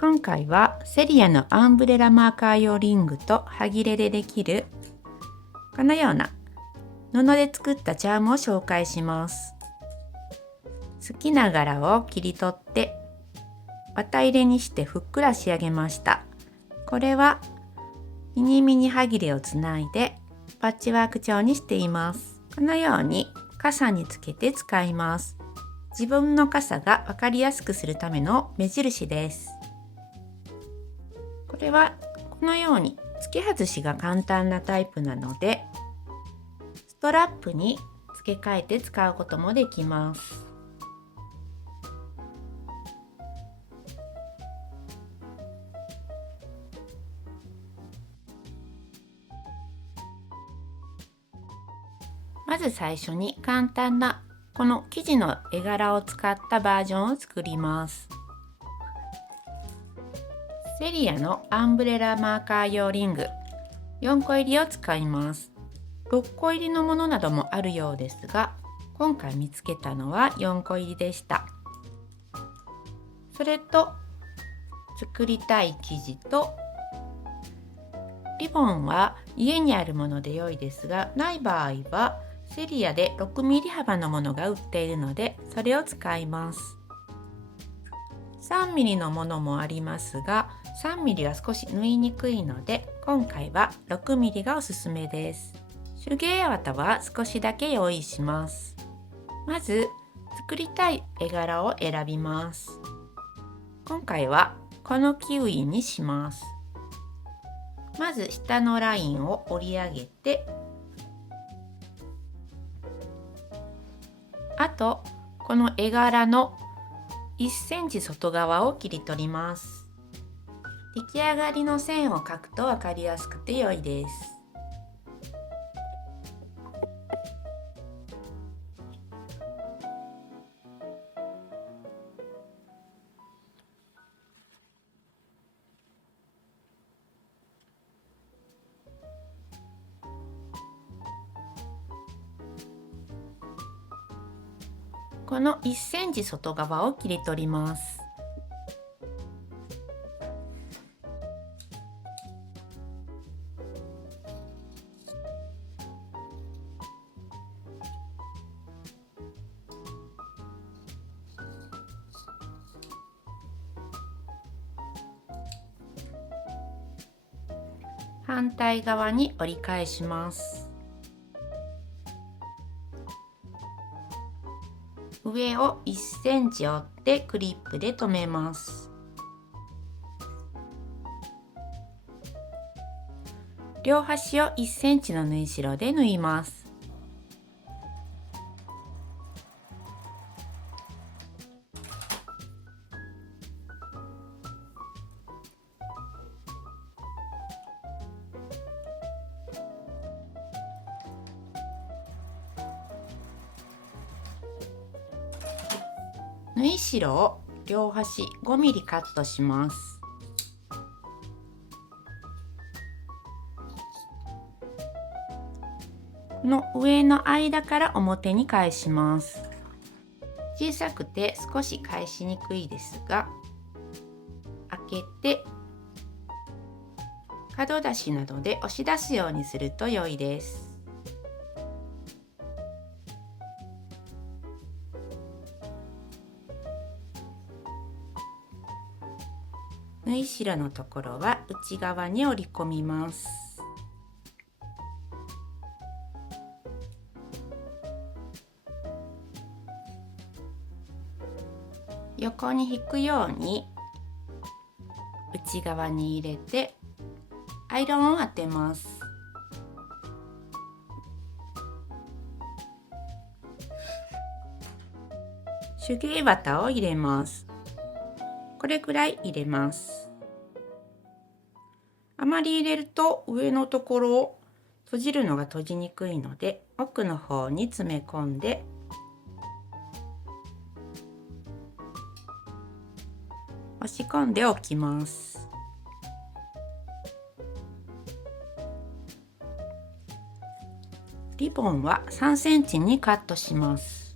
今回はセリアのアンブレラマーカー用リングと端切れでできるこのような布で作ったチャームを紹介します。好きな柄を切り取って綿入れにしてふっくら仕上げました。これはミニミニ端切れをつないでパッチワーク調にしています。このように傘につけて使います。自分の傘が分かりやすくするための目印です。これはこのように付け外しが簡単なタイプなのでストラップに付け替えて使うこともできます。まず最初に簡単なこの生地の絵柄を使ったバージョンを作ります。セリアのアンブレラマーカー用リング4個入りを使います。6個入りのものなどもあるようですが、今回見つけたのは4個入りでした。それと作りたい生地とリボンは家にあるもので良いですが、ない場合はセリアで 6mm 幅のものが売っているのでそれを使います。3mm のものもありますが 3mm は少し縫いにくいので今回は 6mm がおすすめです。手芸綿は少しだけ用意します。まず作りたい絵柄を選びます。今回はこのキウイにします。まず下のラインを折り上げて、あとこの絵柄の1センチ外側を切り取ります。出来上がりの線を描くと分かりやすくて良いです。この1センチ外側を切り取ります。反対側に折り返します。上を1センチ折ってクリップで留めます。両端を1センチの縫い代で縫います。縫い代を両端 5mm カットします。この上の間から表に返します。小さくて少し返しにくいですが、開けて角出しなどで押し出すようにすると良いです。縫い代のところは内側に折り込みます。横に引くように内側に入れてアイロンを当てます。手芸綿を入れます。これくらい入れます。あまり入れると上のところを閉じるのが閉じにくいので奥の方に詰め込んで押し込んでおきます。リボンは3センチにカットします。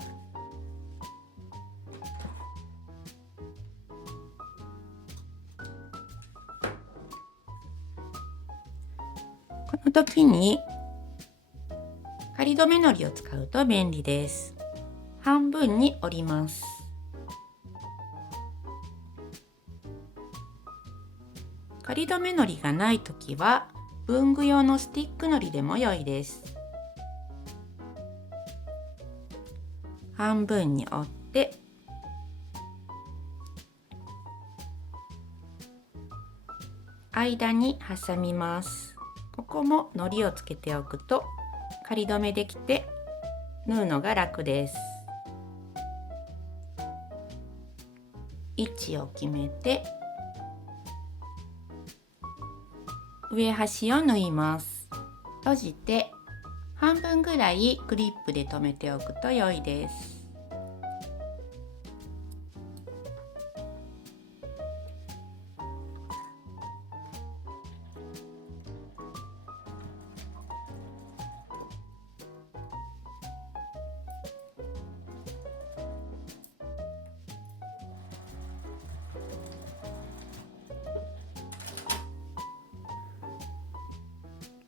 この時に仮留めのりを使うと便利です。半分に折ります。仮留めのりがない時は文具用のスティックのりでも良いです。半分に折って間に挟みます。ここものりをつけておくと仮留めできて縫うのが楽です。位置を決めて上端を縫います。閉じて半分ぐらいクリップで留めておくと良いです。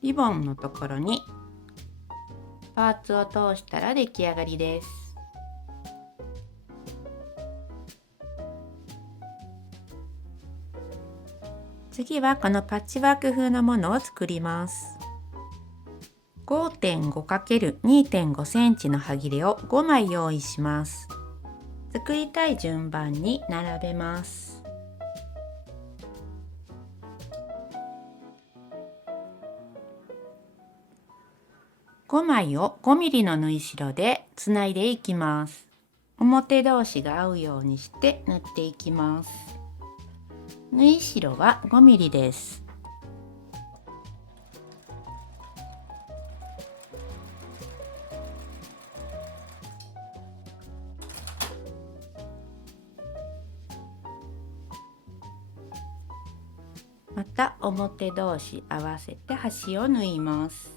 リボンのところにパーツを通したら出来上がりです。次はこのパッチワーク風のものを作ります。5.5×2.5 センチの端切れを5枚用意します。作りたい順番に並べます。5枚を5ミリの縫い代でつないでいきます。表同士が合うようにして縫っていきます。縫い代は5ミリです。また表同士合わせて端を縫います。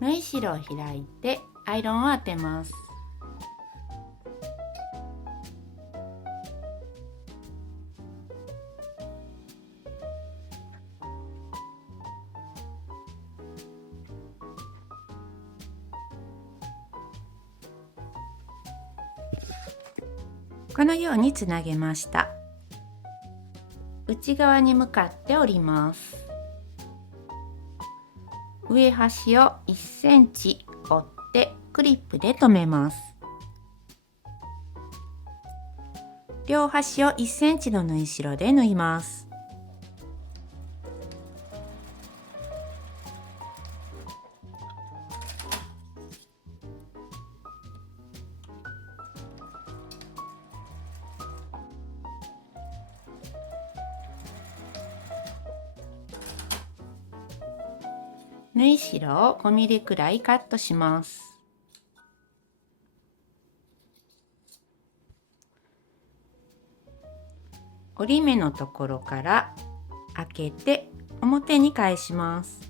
縫い代を開いてアイロンを当てます。このようにつなげました。内側に向かって折ります。上端を1センチ折ってクリップで留めます。両端を1センチの縫い代で縫います。縫い代を5ミリくらいカットします。折り目のところから開けて表に返します。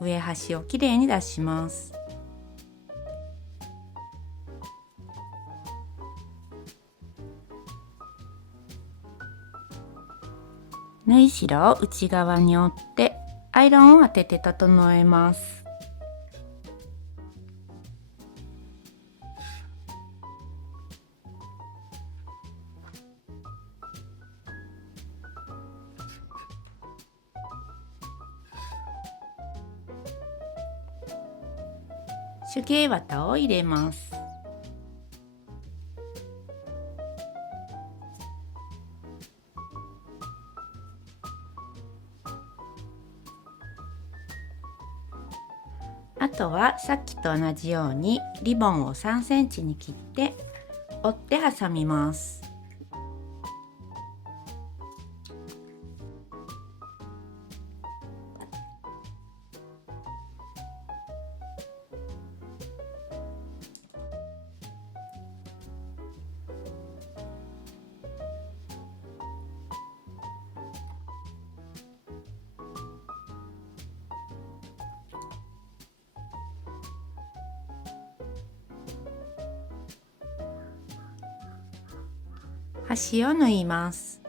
上端をきれいに出します。縫い代を内側に折ってアイロンを当てて整えます。手芸綿を入れます。あとはさっきと同じようにリボンを3センチに切って折って挟みます。端を縫います。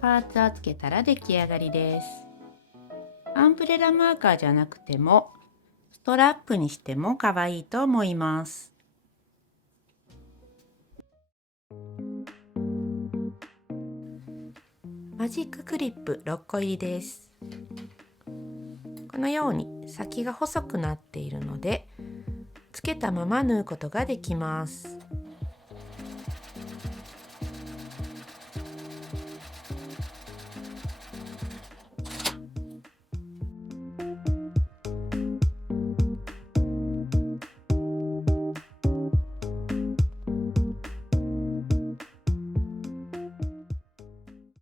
パーツをつけたら出来上がりです。アンブレラマーカーじゃなくてもストラップにしても可愛いと思います。マジッククリップ6個入りです。このように先が細くなっているのでつけたまま縫うことができます。